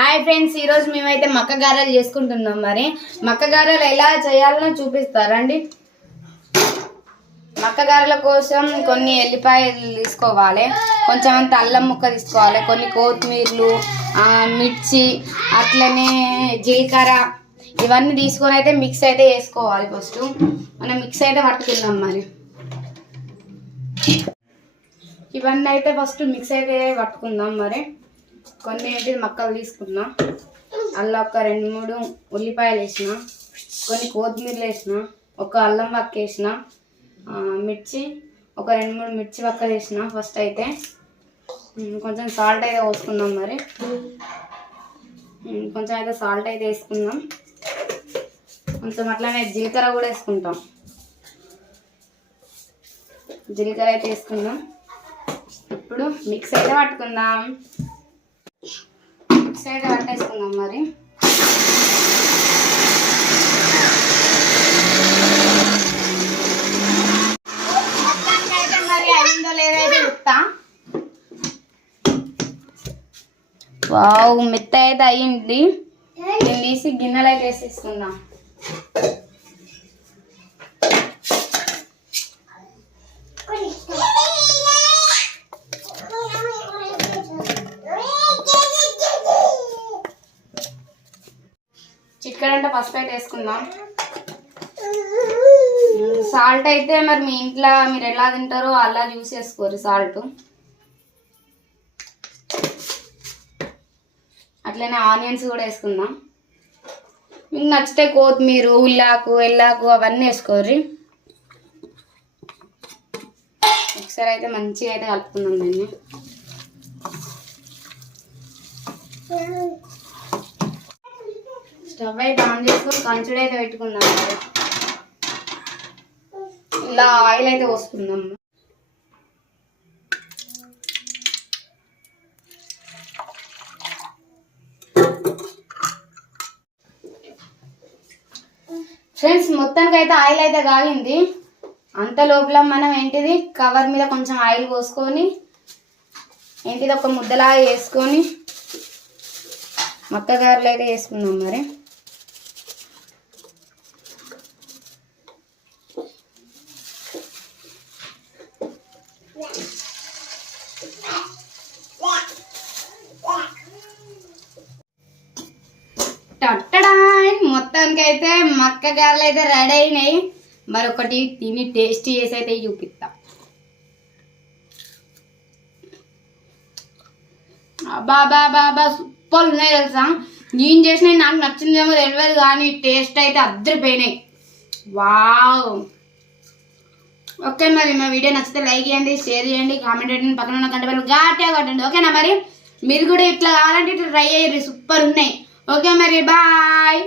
Hi friends, ఈరోజు మేమైతే మక్క గారెలు చేసుకుంటున్నాం. మరి మక్క గారెలు ఎలా చేయాలో చూపిస్తారండి. మక్క గారెల కోసం కొన్ని ఎల్లిపాయలు తీసుకోవాలి, కొంచెం అంత అల్లం ముక్క తీసుకోవాలి, కొన్ని కొత్తిమీరలు, మిర్చి, అట్లనే జీలకర్ర ఇవన్నీ తీసుకొని అయితే మిక్స్ అయితే వేసుకోవాలి. ఫస్ట్ మనం మిక్స్ అయితే పట్టుకుందాం. మరి ఇవన్నీ అయితే ఫస్ట్ మిక్స్ అయితే పట్టుకుందాం. మరి కొన్ని ఏంటి మక్కలు తీసుకున్నా, అల్లం ఒక 2-3 ఉల్లిపాయలు వేసిన, కొన్ని కొత్తిమీరలు వేసిన, ఒక అల్లం వక్క వేసిన, మిర్చి ఒక 2-3 మిర్చి వక్కలు వేసిన. ఫస్ట్ అయితే కొంచెం సాల్ట్ అయితే పోసుకుందాం. మరి కొంచెం అయితే సాల్ట్ అయితే వేసుకుందాం. కొంచెం అట్లానే జీలకర్ర కూడా వేసుకుంటాం. జీలకర్ర అయితే వేసుకుందాం. ఇప్పుడు మిక్స్ అయితే పట్టుకుందాం. మిక్స్ అయితే పట్టేసుకుందాం. మరి అయితే మరి అయిందో లేదైతే చెప్తా. వావ్, మెత్త అయితే అయ్యింది. నేను తీసి గిన్నెలు అయితే వేసేసుకుందాం. చిక్కడంటే పసుపు అయితే వేసుకుందాం. సాల్ట్ అయితే మరి మీ ఇంట్లో మీరు ఎలా తింటారో అలా యూస్ చేసుకోరు సాల్ట్. అట్లనే ఆనియన్స్ కూడా వేసుకుందాం. మీకు నచ్చితే కొత్తిమీర, ఉల్లాకు, ఎల్లాకు అవన్నీ వేసుకోర్రి. ఒకసారి అయితే మంచిగా అయితే కలుపుకుందాం దీన్ని. స్టవ్ అయితే ఆన్ చేసుకొని కంచుడు అయితే పెట్టుకుందాం. ఇలా ఆయిల్ అయితే పోసుకుందాం. ఫ్రెండ్స్, మొత్తానికి అయితే ఆయిల్ అయితే కాగింది. అంత లోపల మనం ఏంటిది కవర్ మీద కొంచెం ఆయిల్ పోసుకొని ఏంటిది ఒక ముద్దలాగా వేసుకొని మక్క గారెలు అయితే వేసుకుందాం. మరి మొత్తానికి అయితే మక్క గారెలు అయితే రెడీ అయినాయి. మరొకటి తిని టేస్ట్ చేసి అయితే చూపిస్తా. బాబా బాబా సూపర్ ఉన్నాయి తెలుసా. నేను చేసినవి నాకు నచ్చిందేమో తెలియదు, కానీ టేస్ట్ అయితే అద్దరిపోయినాయి. వావ్. ఓకే, మరి మా వీడియో నచ్చితే లైక్ చేయండి, షేర్ చేయండి, కామెంట్ చేయండి, పక్కన ఉన్న గంట బెల్ గట్టిగా కొట్టండి. ఓకేనా? మరి మీరు కూడా ఇట్లా కావాలంటే ఇట్లా ట్రై అయ్యారు, సూపర్ ఉన్నాయి. ఓకే మరి, బాయ్.